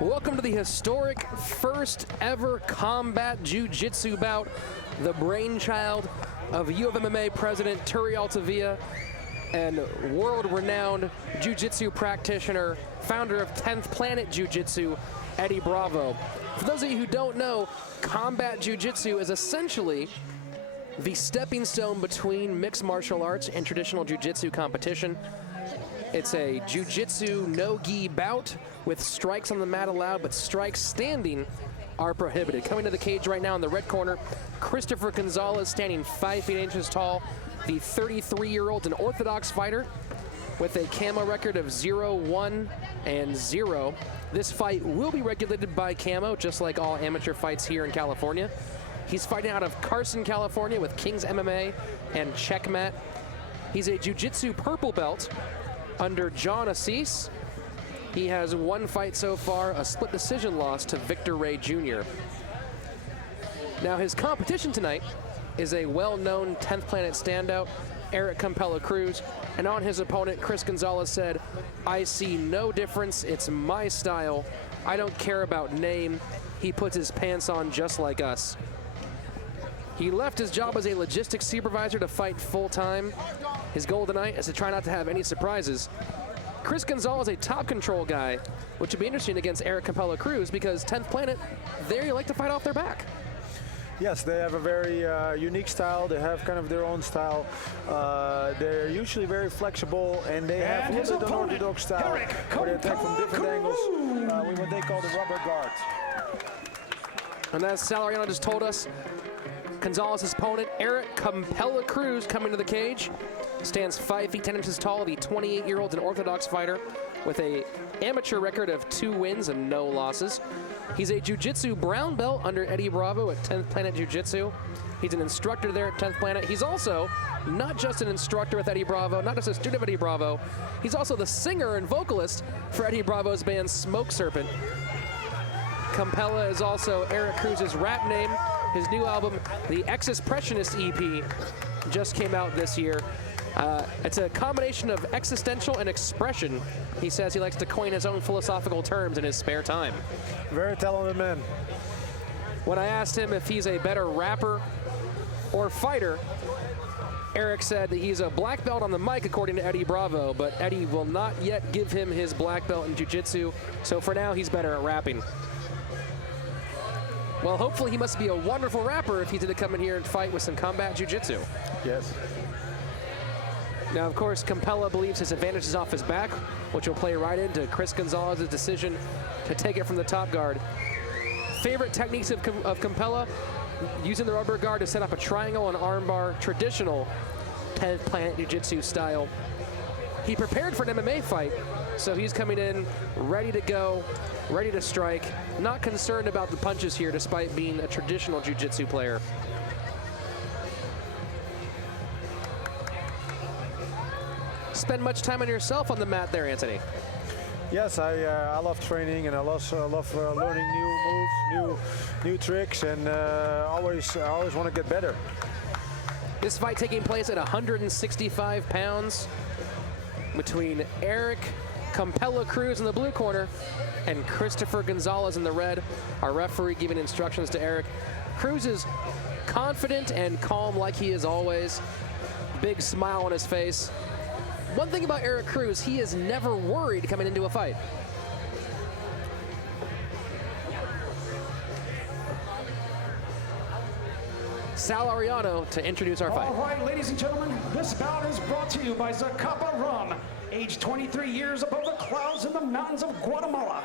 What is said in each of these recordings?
Welcome to the historic first ever combat jiu-jitsu bout, the brainchild of U of MMA president Turi Altavilla and world-renowned jiu-jitsu practitioner, founder of 10th Planet Jiu Jitsu, Eddie Bravo. For those of you who don't know, combat jiu-jitsu is essentially the stepping stone between mixed martial arts and traditional jiu-jitsu competition. It's a jiu-jitsu no-gi bout with strikes on the mat allowed, but strikes standing are prohibited. Coming to the cage right now in the red corner, Kristopher Gonzalez, standing 5 feet 8 inches tall, the 33-year-old, an orthodox fighter with a CAMO record of 0-1 and 0. This fight will be regulated by CAMO, just like all amateur fights here in California. He's fighting out of Carson, California with King's MMA and Checkmat. He's a jiu-jitsu purple belt under John Assis. He has one fight so far, a split decision loss to Victor Ray Jr. Now his competition tonight is a well-known 10th Planet standout, Erik Compella Cruz, and on his opponent, Chris Gonzalez said, "I see no difference, it's my style. I don't care about name. He puts his pants on just like us." He left his job as a logistics supervisor to fight full-time. His goal tonight is to try not to have any surprises. Chris Gonzalez is a top control guy, which would be interesting against Erik Compella Cruz because 10th Planet, they like to fight off their back. Yes, they have a very unique style. They have kind of their own style. They're usually very flexible, and they have a little bit of an orthodox style where they attack from different angles with what they call the rubber guard. And as Salariano just told us, Gonzalez's opponent, Erik Compella Cruz, coming to the cage, stands 5 feet 10 inches tall, the 28-year-old, an orthodox fighter with a amateur record of 2 wins and no losses. He's a jiu-jitsu brown belt under Eddie Bravo at 10th Planet Jiu Jitsu. He's an instructor there at 10th Planet. He's also not just an instructor with Eddie Bravo, not just a student of Eddie Bravo, he's also the singer and vocalist for Eddie Bravo's band Smoke Serpent. Compella is also Erik Cruz's rap name. His new album, the Expressionist EP, just came out this year. It's a combination of existential and expression. He says he likes to coin his own philosophical terms in his spare time. Very talented man. When I asked him if he's a better rapper or fighter, Erik said that he's a black belt on the mic, according to Eddie Bravo, but Eddie will not yet give him his black belt in jiu-jitsu, so for now he's better at rapping. Well, hopefully he must be a wonderful rapper if he's going to come in here and fight with some combat jiu-jitsu. Yes. Now, of course, Compella believes his advantage is off his back, which will play right into Chris Gonzalez's decision to take it from the top guard. Favorite techniques of Compella, using the rubber guard to set up a triangle and armbar, traditional 10th Planet Jiu-Jitsu style. He prepared for an MMA fight, so he's coming in ready to go, ready to strike, not concerned about the punches here despite being a traditional jiu-jitsu player. Spend much time on yourself on the mat there, Anthony? Yes, I love training, and I also love learning new moves, new tricks, and I always want to get better. This fight taking place at 165 pounds between Erik Compella Cruz in the blue corner and Kristopher Gonzalez in the red. Our referee giving instructions to Erik. Cruz is confident and calm like he is always. Big smile on his face. One thing about Erik Cruz, he is never worried coming into a fight. Salariano to introduce our fight. All right, ladies and gentlemen, this bout is brought to you by Zacapa Rum, aged 23 years above the clouds in the mountains of Guatemala.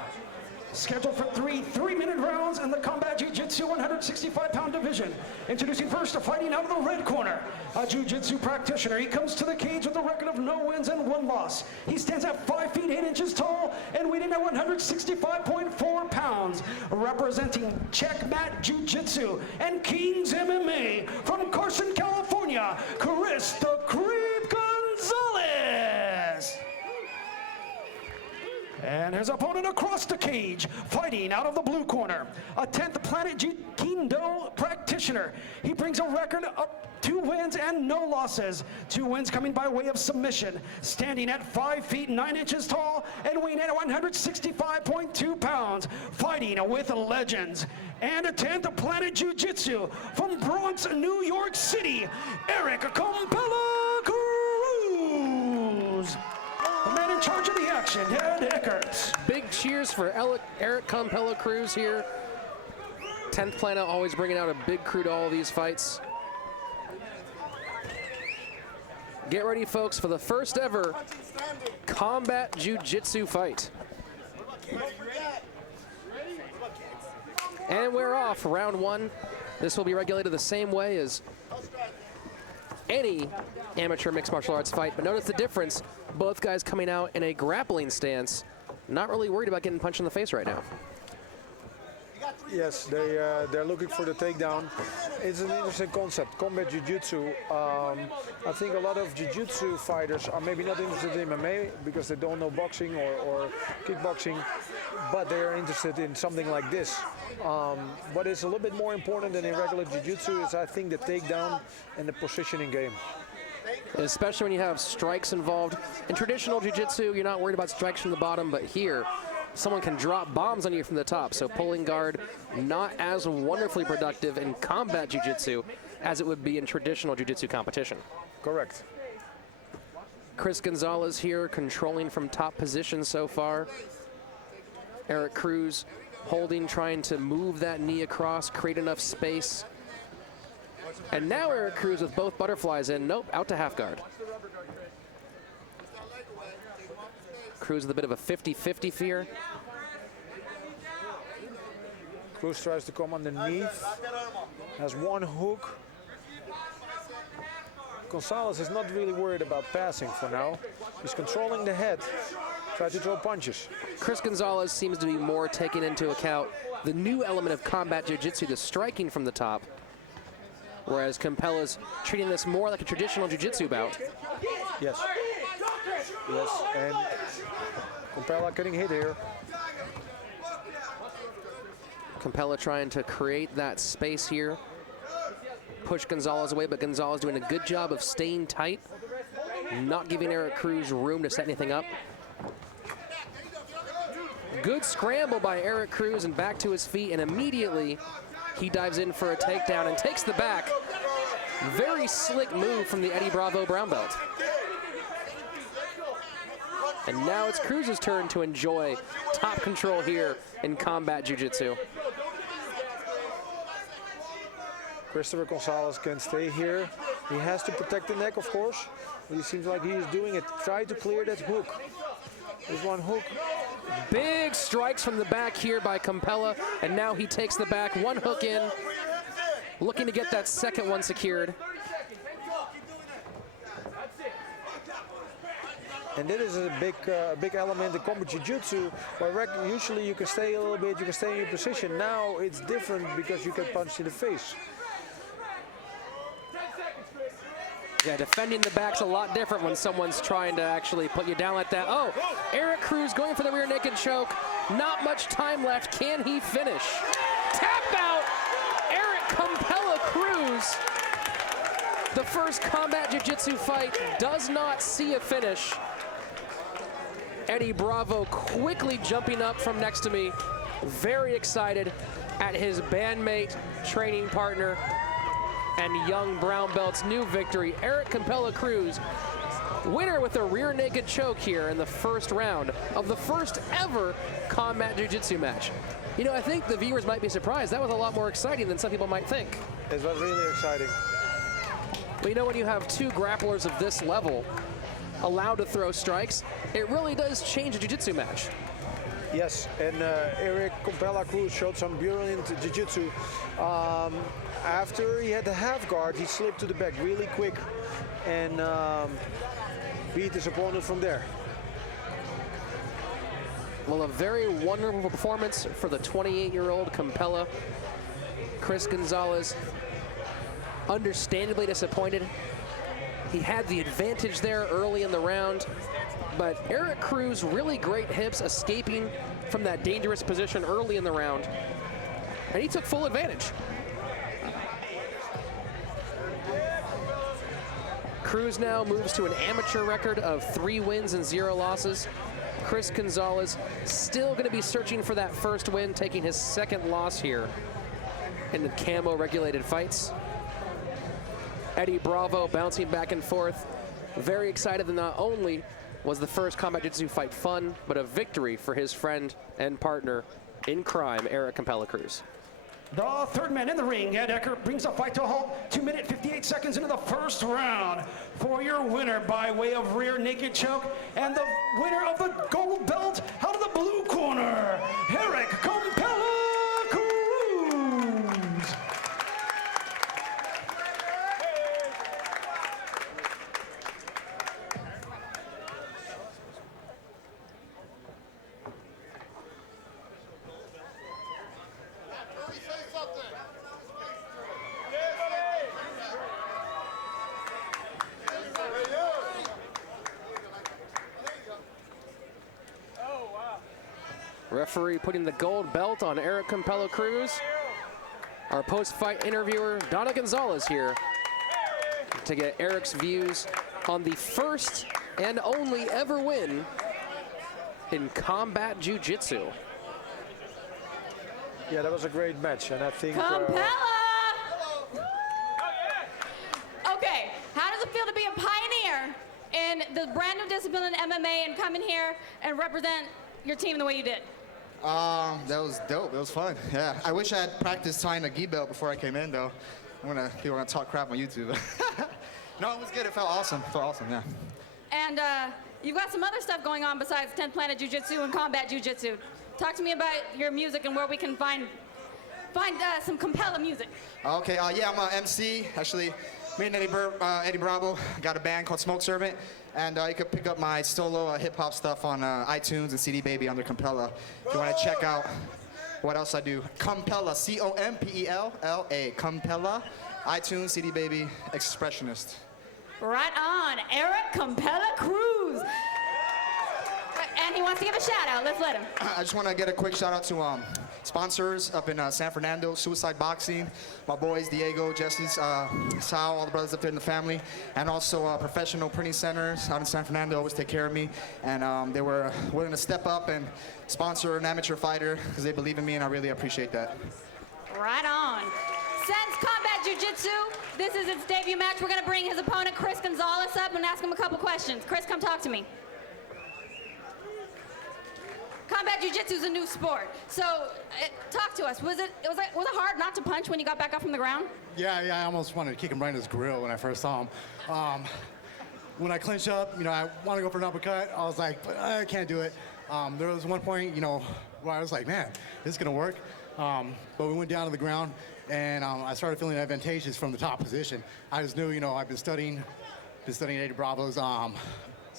Scheduled for 3 3-minute rounds in the Combat Jiu-Jitsu 165-pound division. Introducing first, fighting out of the red corner, a Jiu-Jitsu practitioner. He comes to the cage with a record of no wins and 1 loss. He stands at 5 feet 8 inches tall and weighing at 165.4 pounds. Representing Checkmat Jiu Jitsu and King's MMA from Carson, California, Kristopher The Creep Gonzalez. And his opponent across the cage, fighting out of the blue corner, a 10th Planet Jiu Jitsu practitioner. He brings a record of 2 wins and no losses. 2 wins coming by way of submission, standing at 5 feet 9 inches tall and weighing at 165.2 pounds, fighting with legends. And a 10th Planet Jiu Jitsu from Bronx, New York City, Erik Compella Cruz. The man in charge of the action, Ed Eckert. Big cheers for Erik Compella Cruz here. 10th Planet always bringing out a big crew to all these fights. Get ready, folks, for the first ever combat jiu-jitsu fight. And we're off, round 1. This will be regulated the same way as any amateur mixed martial arts fight, but notice the difference. Both guys coming out in a grappling stance, not really worried about getting punched in the face right now. Yes, they're looking for the takedown. It's an interesting concept, combat jiu-jitsu. I think a lot of jiu-jitsu fighters are maybe not interested in MMA because they don't know boxing or kickboxing, but they are interested in something like this. What is a little bit more important than in regular jiu-jitsu is, I think, the takedown and the positioning game. Especially when you have strikes involved. In traditional jiu-jitsu, you're not worried about strikes from the bottom, but here, someone can drop bombs on you from the top. So pulling guard, not as wonderfully productive in combat jiu-jitsu as it would be in traditional jiu-jitsu competition. Correct. Chris Gonzalez here, controlling from top position so far. Erik Cruz holding, trying to move that knee across, create enough space. And now Erik Cruz with both butterflies in. Nope, out to half guard. Cruz with a bit of a 50-50 fear. Cruz tries to come underneath, has one hook. Gonzalez is not really worried about passing for now. He's controlling the head, try to throw punches. Chris Gonzalez seems to be more taking into account the new element of combat jiu-jitsu, the striking from the top, whereas Compella's treating this more like a traditional jiu-jitsu bout. Yes. Yes, and Compella getting hit here. Compella trying to create that space here. Push Gonzalez away, but Gonzalez doing a good job of staying tight, not giving Erik Cruz room to set anything up. Good scramble by Erik Cruz and back to his feet, and immediately he dives in for a takedown and takes the back. Very slick move from the Eddie Bravo brown belt. And now it's Cruz's turn to enjoy top control here in combat jiu-jitsu. Kristopher Gonzalez can stay here. He has to protect the neck, of course, but he seems like he is doing it. Try to clear that hook. There's one hook. Big strikes from the back here by Compella, and now he takes the back, one hook in, looking to get that second one secured. And that is a big element in combat jiu-jitsu, where usually you can stay a little bit, you can stay in your position. Now it's different because you get punched in the face. Yeah, defending the back's a lot different when someone's trying to actually put you down like that. Oh, Erik Cruz going for the rear naked choke. Not much time left. Can he finish? Tap out, Erik Compella Cruz. The first combat jiu-jitsu fight does not see a finish. Eddie Bravo quickly jumping up from next to me, very excited at his bandmate, training partner, and young brown belt's new victory. Erik Compella Cruz, winner with a rear naked choke here in the first round of the first ever combat jiu-jitsu match. You know, I think the viewers might be surprised. That was a lot more exciting than some people might think. It was really exciting. But you know, when you have two grapplers of this level allowed to throw strikes, it really does change a jiu-jitsu match. Yes, and Erik Compella Cruz showed some brilliant jiu-jitsu. After he had the half guard, he slipped to the back really quick and beat his opponent from there. Well, a very wonderful performance for the 28-year-old Compella. Chris Gonzalez, understandably disappointed. He had the advantage there early in the round, but Erik Cruz, really great hips, escaping from that dangerous position early in the round, and he took full advantage. Cruz now moves to an amateur record of 3 wins and 0 losses. Kris Gonzalez still going to be searching for that first win, taking his 2nd loss here in the CAMO regulated fights. Eddie Bravo bouncing back and forth. Very excited that not only was the first combat jiu-jitsu fight fun, but a victory for his friend and partner in crime, Erik Compella Cruz. The 3rd man in the ring, Ed Eckert, brings the fight to a halt 2 minutes 58 seconds into the 1st round. For your winner by way of rear naked choke, and the winner of the gold belt out of the blue corner, Erik Compella Cruz. Referee putting the gold belt on Erik Compella Cruz. Our post-fight interviewer, Donna Gonzalez, here to get Erik's views on the first and only ever win in combat jiu-jitsu. Yeah, that was a great match, and I think... Compella! Okay, how does it feel to be a pioneer in the brand new discipline in MMA and come in here and represent your team the way you did? That was dope. It was fun. Yeah. I wish I had practiced tying a gi belt before I came in, though. People are gonna talk crap on YouTube. No, it was good. It felt awesome. It felt awesome. Yeah. And you've got some other stuff going on besides 10th Planet Jiu Jitsu and combat jiu jitsu. Talk to me about your music and where we can find some Compella music. Okay. Yeah, I'm an MC. Actually, me and Eddie Bravo got a band called Smoke Servant. And you can pick up my solo hip-hop stuff on iTunes and CD Baby under Compella. If you want to check out what else I do. Compella, C-O-M-P-E-L-L-A. Compella, iTunes, CD Baby, Expressionist. Right on, Erik Compella Cruz. And he wants to give a shout out. Let's let him. I just want to get a quick shout out to sponsors up in San Fernando, Suicide Boxing, my boys Diego, Jesse, Sal, all the brothers up there in the family, and also professional printing centers out in San Fernando always take care of me, and they were willing to step up and sponsor an amateur fighter because they believe in me, and I really appreciate that. Right on. Since combat jiu-jitsu, this is its debut match, we're going to bring his opponent, Kris Gonzalez, up and ask him a couple questions. Kris, come talk to me. Combat jiu-jitsu is a new sport, so talk to us. Was it hard not to punch when you got back up from the ground? Yeah, I almost wanted to kick him right in his grill when I first saw him. When I clinched up, I want to go for an uppercut. I was like, but I can't do it. There was one point, where I was like, man, this is gonna work. But we went down to the ground, and I started feeling advantageous from the top position. I just knew, I've been studying Eddie Bravo's, some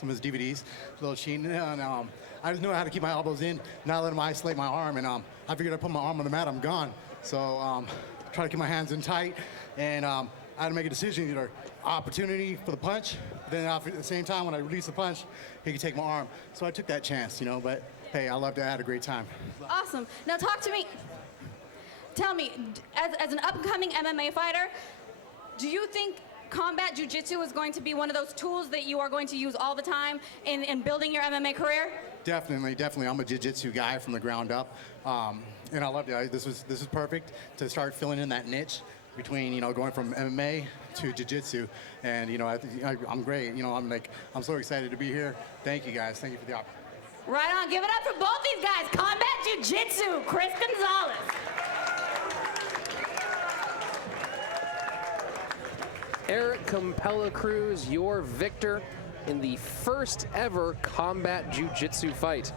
of his DVDs, a little cheating, and I just knew I had to keep my elbows in, not let him isolate my arm, and I figured I put my arm on the mat, I'm gone. So try to keep my hands in tight, and I had to make a decision, either opportunity for the punch, then at the same time when I release the punch, he could take my arm. So I took that chance, but hey, I loved it, I had a great time. Awesome. Now talk to me. Tell me, as an upcoming MMA fighter, do you think combat jiu-jitsu is going to be one of those tools that you are going to use all the time in building your MMA career? Definitely. I'm a jiu-jitsu guy from the ground up, and I loved it. This is perfect to start filling in that niche between going from MMA to jiu-jitsu, and I'm great. I'm so excited to be here. Thank you guys. Thank you for the opportunity. Right on. Give it up for both these guys. Combat jiu-jitsu, Kris Gonzalez. Erik Compella Cruz, your victor in the first ever combat jiu-jitsu fight.